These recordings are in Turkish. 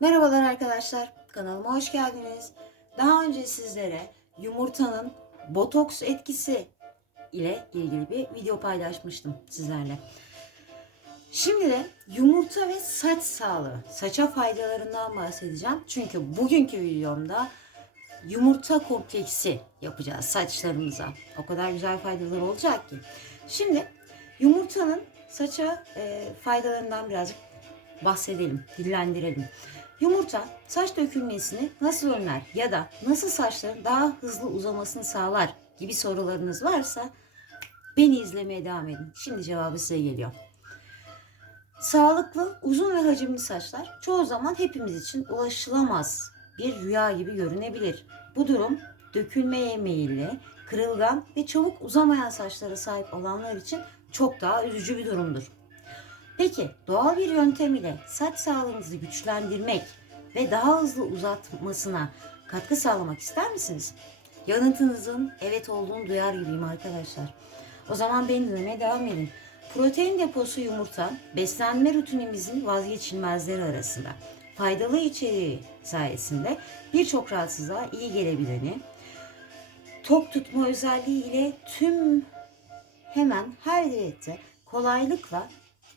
Merhabalar arkadaşlar, kanalıma hoş geldiniz. Daha önce sizlere yumurtanın botoks etkisi ile ilgili bir video paylaşmıştım sizlerle. Şimdi de yumurta ve saç sağlığı, saça faydalarından bahsedeceğim. Çünkü bugünkü videomda yumurta kompleksi yapacağız saçlarımıza. O kadar güzel faydalar olacak ki. Şimdi yumurtanın saça e, faydalarından birazcık bahsedelim, dillendirelim. Yumurta saç dökülmesini nasıl önler ya da nasıl saçların daha hızlı uzamasını sağlar gibi sorularınız varsa beni izlemeye devam edin. Şimdi cevabı size geliyor. Sağlıklı, uzun ve hacimli saçlar çoğu zaman hepimiz için ulaşılamaz bir rüya gibi görünebilir. Bu durum dökülmeye meyilli, kırılgan ve çabuk uzamayan saçlara sahip olanlar için çok daha üzücü bir durumdur. Peki doğal bir yöntem ile saç sağlığınızı güçlendirmek ve daha hızlı uzatmasına katkı sağlamak ister misiniz? Yanıtınızın evet olduğunu duyar gibiyim arkadaşlar. O zaman beni dinlemeye devam edin. Protein deposu yumurta beslenme rutinimizin vazgeçilmezleri arasında. Faydalı içeriği sayesinde birçok rahatsızlığa iyi gelebileni, tok tutma özelliği ile tüm hemen her diyette kolaylıkla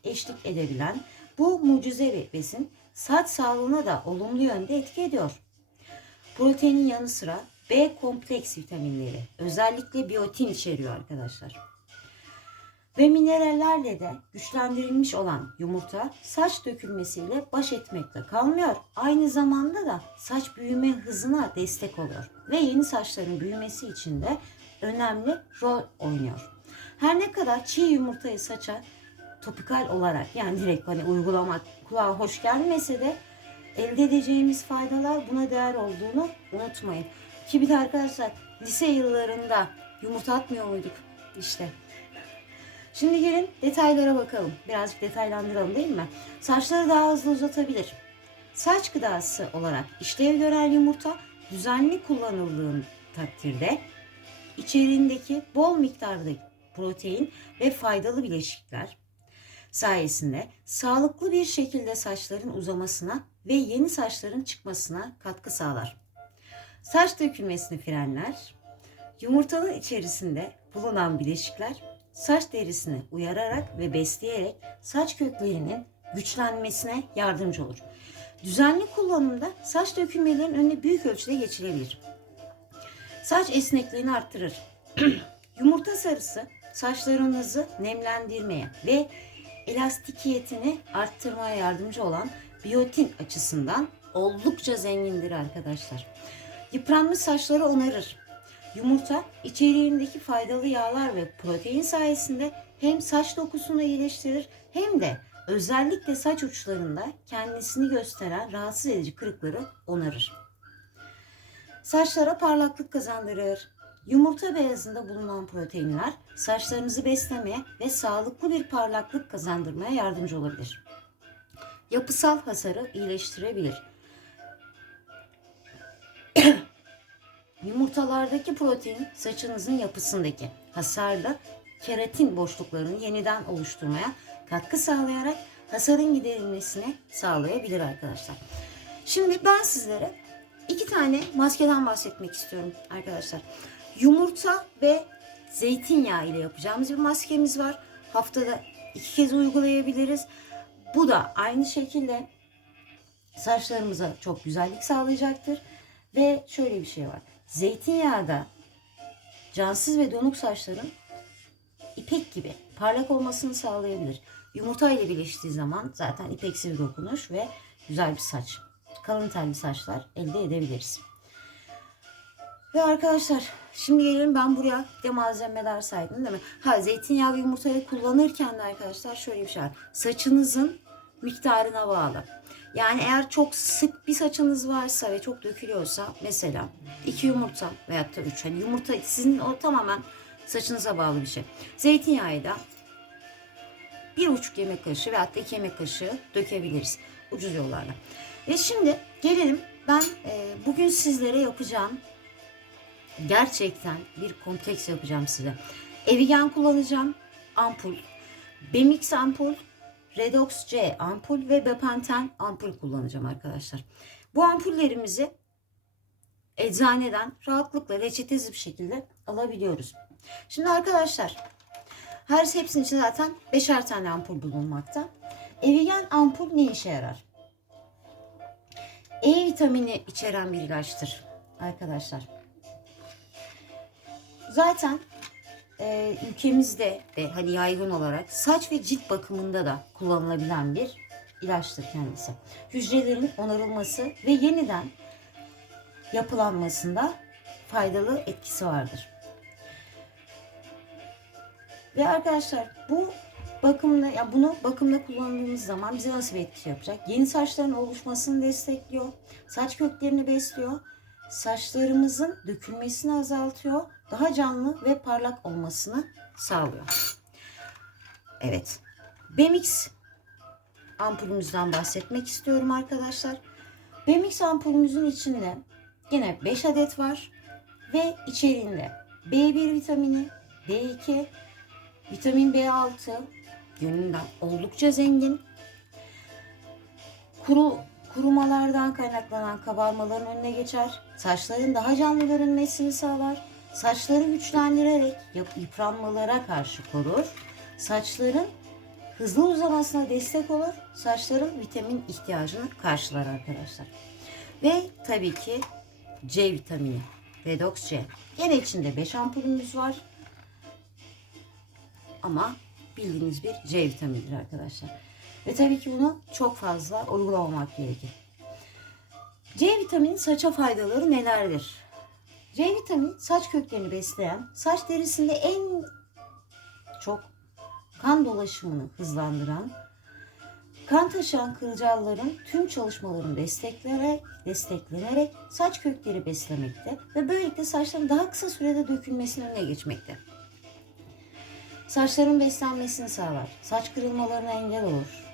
eşlik edebilen bu mucizevi besin saç sağlığına da olumlu yönde etki ediyor. Proteinin yanı sıra B kompleks vitaminleri özellikle biyotin içeriyor arkadaşlar. Ve minerallerle de güçlendirilmiş olan yumurta saç dökülmesiyle baş etmekle kalmıyor. Aynı zamanda da saç büyüme hızına destek oluyor. Ve yeni saçların büyümesi için de önemli rol oynuyor. Her ne kadar çiğ yumurtayı saça topikal olarak yani direkt hani uygulamak kulağa hoş gelmese de elde edeceğimiz faydalar buna değer olduğunu unutmayın. Ki bir de arkadaşlar lise yıllarında yumurta atmıyor muyduk? İşte. Şimdi gelin detaylara bakalım. Birazcık detaylandıralım değil mi? Saçları daha hızlı uzatabilir. Saç gıdası olarak işlev gören yumurta düzenli kullanıldığın takdirde içeriğindeki bol miktardaki protein ve faydalı bileşikler sayesinde sağlıklı bir şekilde saçların uzamasına ve yeni saçların çıkmasına katkı sağlar. Saç dökülmesini frenler. Yumurtanın içerisinde bulunan bileşikler saç derisini uyararak ve besleyerek saç köklerinin güçlenmesine yardımcı olur. Düzenli kullanımda saç dökülmelerinin önüne büyük ölçüde geçilebilir. Saç esnekliğini arttırır. Yumurta sarısı saçlarınızı nemlendirmeye ve elastikiyetini arttırmaya yardımcı olan biyotin açısından oldukça zengindir arkadaşlar. Yıpranmış saçları onarır. Yumurta içeriğindeki faydalı yağlar ve protein sayesinde hem saç dokusunu iyileştirir hem de özellikle saç uçlarında kendisini gösteren rahatsız edici kırıkları onarır. Saçlara parlaklık kazandırır. Yumurta beyazında bulunan proteinler saçlarınızı beslemeye ve sağlıklı bir parlaklık kazandırmaya yardımcı olabilir. Yapısal hasarı iyileştirebilir. Yumurtalardaki protein saçınızın yapısındaki hasarlı keratin boşluklarını yeniden oluşturmaya katkı sağlayarak hasarın giderilmesine sağlayabilir arkadaşlar. Şimdi ben sizlere iki tane maskeden bahsetmek istiyorum arkadaşlar. Yumurta ve zeytinyağı ile yapacağımız bir maskemiz var. Haftada iki kez uygulayabiliriz. Bu da aynı şekilde saçlarımıza çok güzellik sağlayacaktır. Ve şöyle bir şey var. Zeytinyağı da cansız ve donuk saçların ipek gibi parlak olmasını sağlayabilir. Yumurta ile birleştiği zaman zaten ipeksi bir dokunuş ve güzel bir saç. Kalın telli saçlar elde edebiliriz. Ve arkadaşlar şimdi gelelim ben buraya de malzemeler saydım değil mi? Ha zeytinyağı yumurtayı kullanırken de arkadaşlar şöyle bir şey var. Saçınızın miktarına bağlı. Yani eğer çok sık bir saçınız varsa ve çok dökülüyorsa mesela iki yumurta veyahut da üç. Hani yumurta sizin o tamamen saçınıza bağlı bir şey. Zeytinyağı da bir buçuk yemek kaşığı veyahut da iki yemek kaşığı dökebiliriz ucuz yollarla. Ve şimdi gelelim ben e, bugün sizlere yapacağım gerçekten bir kompleks yapacağım size. Evigen kullanacağım. Ampul. Bemix ampul Redox C ampul ve Bepanthen ampul kullanacağım arkadaşlar. Bu ampullerimizi eczaneden rahatlıkla reçetesiz bir şekilde alabiliyoruz. Şimdi arkadaşlar her hepsinin içinde zaten beşer tane ampul bulunmakta. Evigen ampul ne işe yarar? E vitamini içeren bir ilaçtır arkadaşlar. Zaten e, ülkemizde de hani yaygın olarak saç ve cilt bakımında da kullanılabilen bir ilaçtır kendisi. Hücrelerin onarılması ve yeniden yapılanmasında faydalı etkisi vardır. Ve arkadaşlar bu bakımda ya bunu bakımda kullandığımız zaman bize nasıl bir etki yapacak? Yeni saçların oluşmasını destekliyor. Saç köklerini besliyor. Saçlarımızın dökülmesini azaltıyor. Daha canlı ve parlak olmasını sağlıyor. Evet. Bemix ampulümüzden bahsetmek istiyorum arkadaşlar. Bemix ampulümüzün içinde yine 5 adet var ve içeriğinde B1 vitamini, B2, vitamin B6 yönünden oldukça zengin. Kuru, kurumalardan kaynaklanan kabarmaların önüne geçer. Saçların daha canlı görünmesini sağlar. Saçları güçlendirerek yıpranmalara karşı korur. Saçların hızlı uzamasına destek olur. Saçların vitamin ihtiyacını karşılar arkadaşlar. Ve tabii ki C vitamini. Redox C. Yine içinde 5 ampulümüz var. Ama bildiğiniz bir C vitaminidir arkadaşlar. Ve tabii ki bunu çok fazla uygulamamak gerekir. C vitamini saça faydaları nelerdir? C vitamini saç köklerini besleyen, saç derisinde en çok kan dolaşımını hızlandıran, kan taşıyan kılcalların tüm çalışmalarını destekleyerek, desteklenerek saç kökleri beslemekte ve böylelikle saçların daha kısa sürede dökülmesinin önüne geçmekte. Saçların beslenmesini sağlar. Saç kırılmalarına engel olur.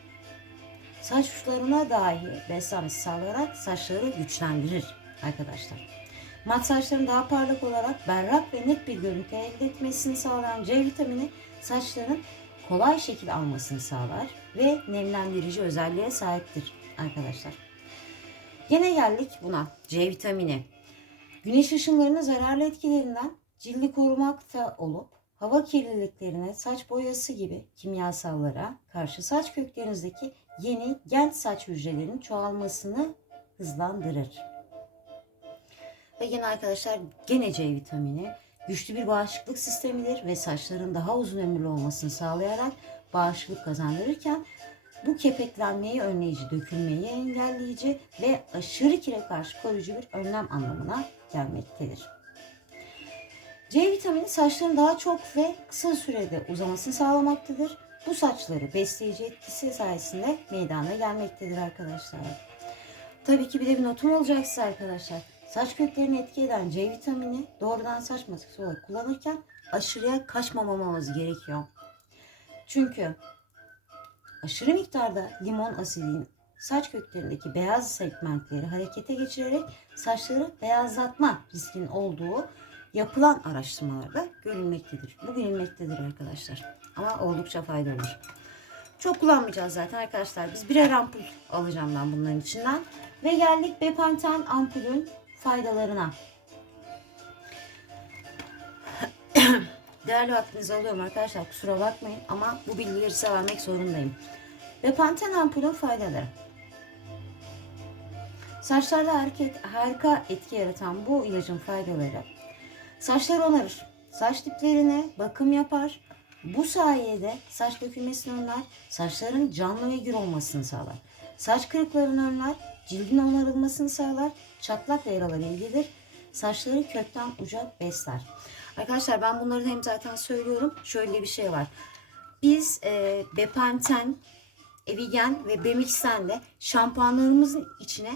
Saç uçlarına dahi beslenmesi sağlayarak saçları güçlendirir arkadaşlar. Mat saçların daha parlak olarak berrak ve net bir görüntü elde etmesini sağlayan C vitamini saçların kolay şekil almasını sağlar ve nemlendirici özelliğe sahiptir arkadaşlar. Gene geldik buna C vitamini. Güneş ışınlarının zararlı etkilerinden cildi korumakta olup hava kirliliklerine, saç boyası gibi kimyasallara karşı saç köklerinizdeki yeni genç saç hücrelerinin çoğalmasını hızlandırır. Ve yine arkadaşlar gene C vitamini güçlü bir bağışıklık sistemidir ve saçların daha uzun ömürlü olmasını sağlayarak bağışıklık kazandırırken bu kepeklenmeyi önleyici, dökülmeyi engelleyici ve aşırı kire karşı koruyucu bir önlem anlamına gelmektedir. C vitamini saçların daha çok ve kısa sürede uzamasını sağlamaktadır. Bu saçları besleyici etkisi sayesinde meydana gelmektedir arkadaşlar. Tabii ki bir de bir notum olacak size arkadaşlar. Saç köklerini etki eden C vitamini doğrudan saç maskesi olarak kullanırken aşırıya kaçmamamamız gerekiyor. Çünkü aşırı miktarda limon asidinin saç köklerindeki beyaz segmentleri harekete geçirerek saçları beyazlatma riskinin olduğu yapılan araştırmalarda görülmektedir. Bu bilinmektedir arkadaşlar. Ama oldukça faydalıdır. Çok kullanmayacağız zaten arkadaşlar. Biz birer ampul alacağım ben bunların içinden. Ve geldik Bepanthen ampulün faydalarına. Değerli vaktinizi alıyorum arkadaşlar. Kusura bakmayın ama bu bilgileri size vermek zorundayım. Bepanthen ampulün faydaları. Saçlarda hareket, harika etki yaratan bu ilacın faydaları. Saçlar onarır. Saç diplerine bakım yapar. Bu sayede saç dökülmesini önler. Saçların canlı ve gür olmasını sağlar. Saç kırıklarını önler. Cildin onarılmasını sağlar. Çatlak ve yaraları ilgilir. Saçları kökten uca besler. Arkadaşlar ben bunları hem zaten söylüyorum. Şöyle bir şey var. Biz e, Bepanthen, Evigen ve Bemix'ten de şampuanlarımızın içine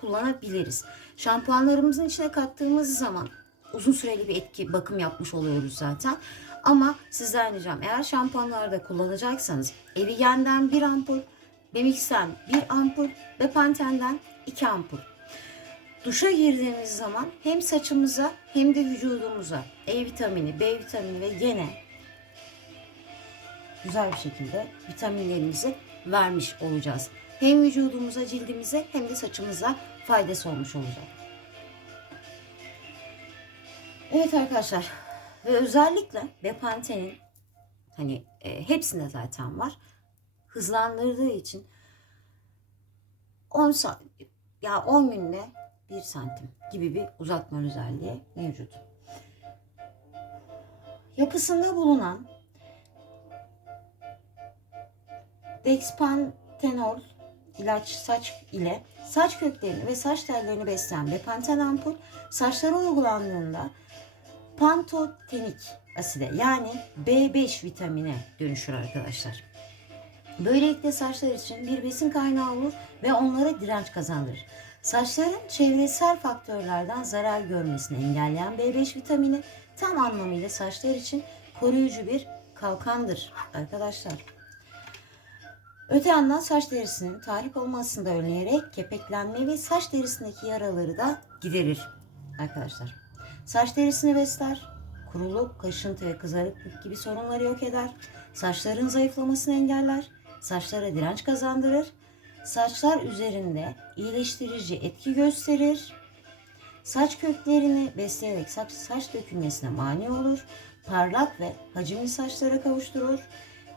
kullanabiliriz. Şampuanlarımızın içine kattığımız zaman uzun süreli bir etki bakım yapmış oluyoruz zaten. Ama sizden ricam eğer şampuanlarda kullanacaksanız Evigen'den bir ampul, Bemix'ten bir ampul, Bepanthen'den iki ampul. Duşa girdiğimiz zaman hem saçımıza hem de vücudumuza E vitamini, B vitamini ve gene güzel bir şekilde vitaminlerimizi vermiş olacağız. Hem vücudumuza, cildimize hem de saçımıza faydası olmuş olacak. Evet arkadaşlar ve özellikle Bepante'nin hani e, hepsinde zaten var. Hızlandırdığı için 10 sa- ya 10 günde 1 santim gibi bir uzatma özelliği mevcut. Yapısında bulunan Dexpantenol ilaç saç ile saç köklerini ve saç tellerini besleyen Bepanten ampul saçlara uygulandığında pantotenik aside yani B5 vitamine dönüşür arkadaşlar. Böylelikle saçlar için bir besin kaynağı olur ve onlara direnç kazandırır. Saçların çevresel faktörlerden zarar görmesini engelleyen B5 vitamini tam anlamıyla saçlar için koruyucu bir kalkandır arkadaşlar. Öte yandan saç derisinin tahrip olmasını da önleyerek kepeklenme ve saç derisindeki yaraları da giderir arkadaşlar. Saç derisini besler, kuruluk, kaşıntı ve kızarıklık gibi sorunları yok eder, saçların zayıflamasını engeller, saçlara direnç kazandırır, saçlar üzerinde iyileştirici etki gösterir, saç köklerini besleyerek saç, saç dökülmesine mani olur, parlak ve hacimli saçlara kavuşturur,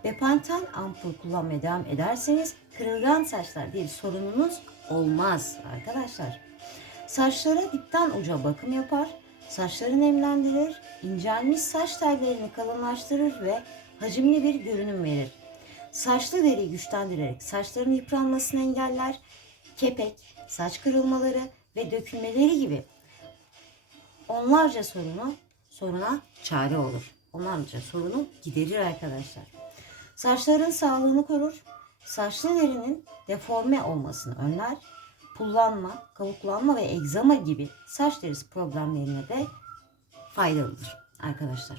Bepanten ampul kullanmaya devam ederseniz kırılgan saçlar diye bir sorununuz olmaz arkadaşlar. Saçlara dipten uca bakım yapar, saçları nemlendirir, incelmiş saç tellerini kalınlaştırır ve hacimli bir görünüm verir. Saçlı deriyi güçlendirerek saçların yıpranmasını engeller, kepek, saç kırılmaları ve dökülmeleri gibi onlarca sorunu soruna çare olur. Onlarca sorunu giderir arkadaşlar. Saçların sağlığını korur, saçlı derinin deforme olmasını önler, pullanma, kabuklanma ve egzama gibi saç derisi problemlerine de faydalıdır arkadaşlar.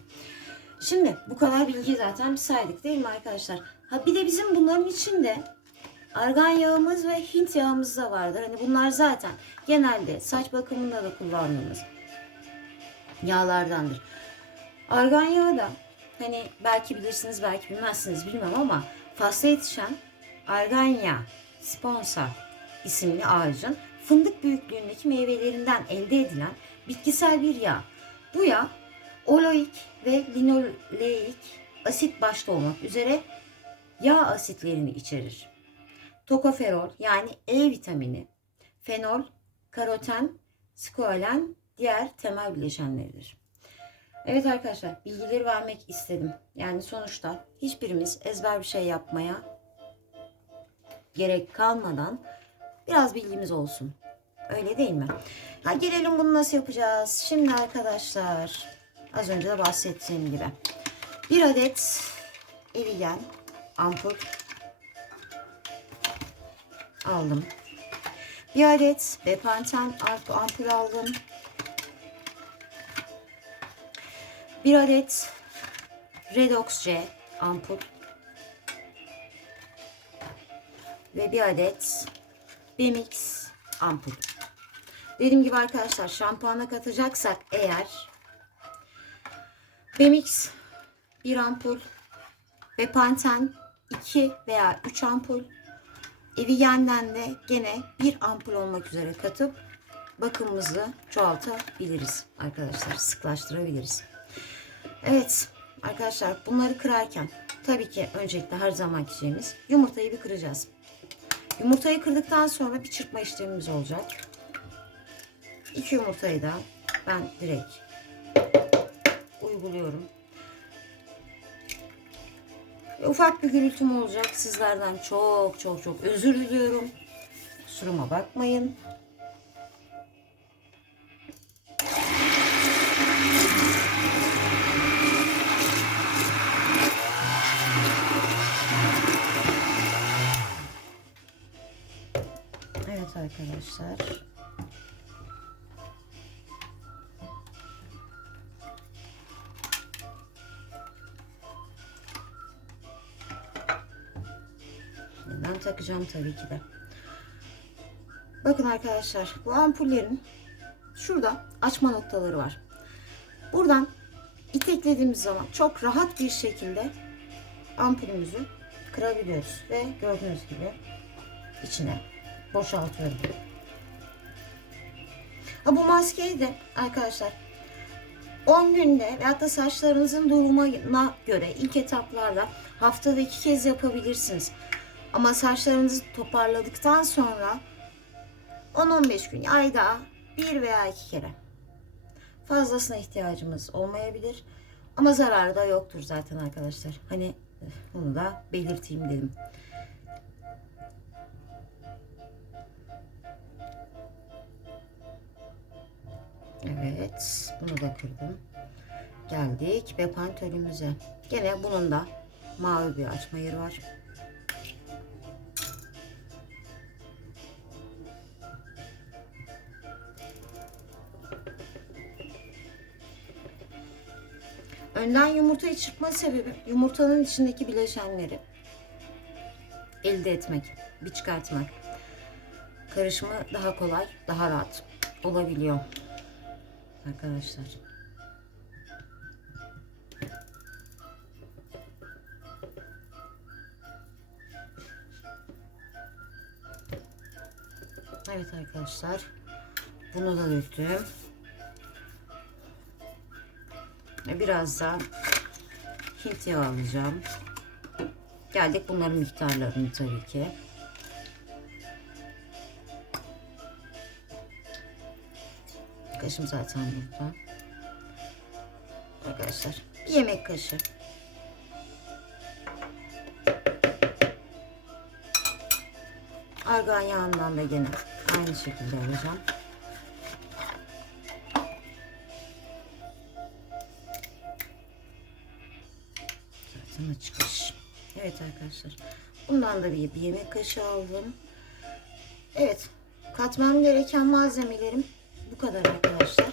Şimdi bu kadar bilgi zaten saydık değil mi arkadaşlar? Ha bir de bizim bunların içinde argan yağımız ve Hint yağımız da vardır. Hani bunlar zaten genelde saç bakımında da kullandığımız yağlardandır. Argan yağı da hani belki bilirsiniz belki bilmezsiniz bilmem ama Fas'ta yetişen argan yağı sponsor isimli ağacın fındık büyüklüğündeki meyvelerinden elde edilen bitkisel bir yağ. Bu yağ oloik ve linoleik asit başta olmak üzere yağ asitlerini içerir. Tokoferol yani E vitamini, fenol, karoten, skolen diğer temel bileşenleridir. Evet arkadaşlar bilgileri vermek istedim. Yani sonuçta hiçbirimiz ezber bir şey yapmaya gerek kalmadan biraz bilgimiz olsun. Öyle değil mi? Ha, gelelim bunu nasıl yapacağız? Şimdi arkadaşlar az önce de bahsettiğim gibi bir adet Evigen ampul aldım. Bir adet Bepanten ampul aldım. Bir adet Redox C ampul ve bir adet Bemix ampul. Dediğim gibi arkadaşlar şampuana katacaksak eğer Bemix bir ampul ve Panten 2 veya 3 ampul Evigen'den de gene bir ampul olmak üzere katıp bakımımızı çoğaltabiliriz arkadaşlar. Sıklaştırabiliriz. Evet arkadaşlar bunları kırarken tabii ki öncelikle her zamanki şeyimiz yumurtayı bir kıracağız. Yumurtayı kırdıktan sonra bir çırpma işlemimiz olacak. İki yumurtayı da ben direkt uyguluyorum. Ufak bir gürültüm olacak. Sizlerden çok çok çok özür diliyorum. Kusuruma bakmayın. Evet arkadaşlar. Ben takacağım tabii ki de. Bakın arkadaşlar bu ampullerin şurada açma noktaları var. Buradan iteklediğimiz zaman çok rahat bir şekilde ampulümüzü kırabiliyoruz ve gördüğünüz gibi içine boşaltıyorum. Ha bu maskeyi de arkadaşlar 10 günde veyahut da saçlarınızın durumuna göre ilk etaplarda haftada iki kez yapabilirsiniz. Ama saçlarınızı toparladıktan sonra 10-15 gün ayda bir veya iki kere. Fazlasına ihtiyacımız olmayabilir. Ama zararı da yoktur zaten arkadaşlar. Hani bunu da belirteyim dedim. Evet, bunu da kırdım. Geldik bepantolümüze. Gene bunun da mavi bir açma yeri var. Önden yumurtayı çırpma sebebi yumurtanın içindeki bileşenleri elde etmek, bir çıkartmak. Karışımı daha kolay, daha rahat olabiliyor arkadaşlar. Evet arkadaşlar. Bunu da döktüm. Ve Biraz da Hint yağı alacağım. Geldik bunların miktarlarını tabii ki. Kaşım zaten burada. Arkadaşlar bir yemek kaşığı. Argan yağından da gene aynı şekilde alacağım. Zaten açıkmış. Evet arkadaşlar. Bundan da bir, bir yemek kaşığı aldım. Evet. Katmam gereken malzemelerim bu kadar arkadaşlar.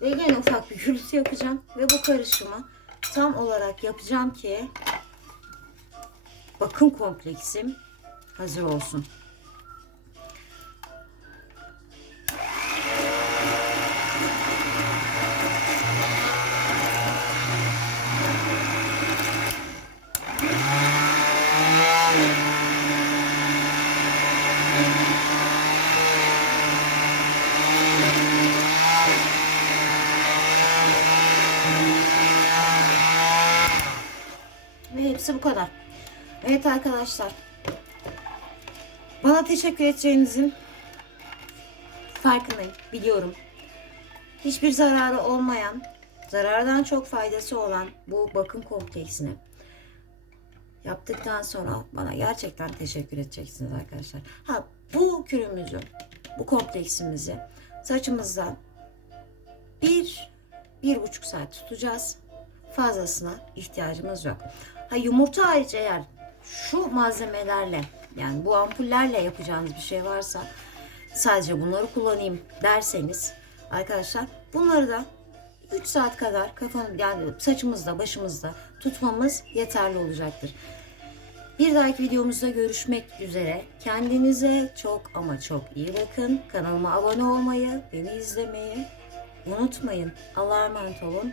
Ve yine ufak bir gürültü yapacağım. Ve bu karışımı tam olarak yapacağım ki bakım kompleksim hazır olsun. Hepsi bu kadar. Evet arkadaşlar. Bana teşekkür edeceğinizin farkındayım. Biliyorum. Hiçbir zararı olmayan, zarardan çok faydası olan bu bakım kompleksini yaptıktan sonra bana gerçekten teşekkür edeceksiniz arkadaşlar. Ha bu kürümüzü, bu kompleksimizi saçımızdan bir, bir buçuk saat tutacağız. Fazlasına ihtiyacımız yok. Ha yumurta hariç eğer şu malzemelerle yani bu ampullerle yapacağınız bir şey varsa sadece bunları kullanayım derseniz arkadaşlar bunları da 3 saat kadar kafanı yani saçımızda başımızda tutmamız yeterli olacaktır. Bir dahaki videomuzda görüşmek üzere. Kendinize çok ama çok iyi bakın. Kanalıma abone olmayı, beni izlemeyi unutmayın. Allah'a emanet olun.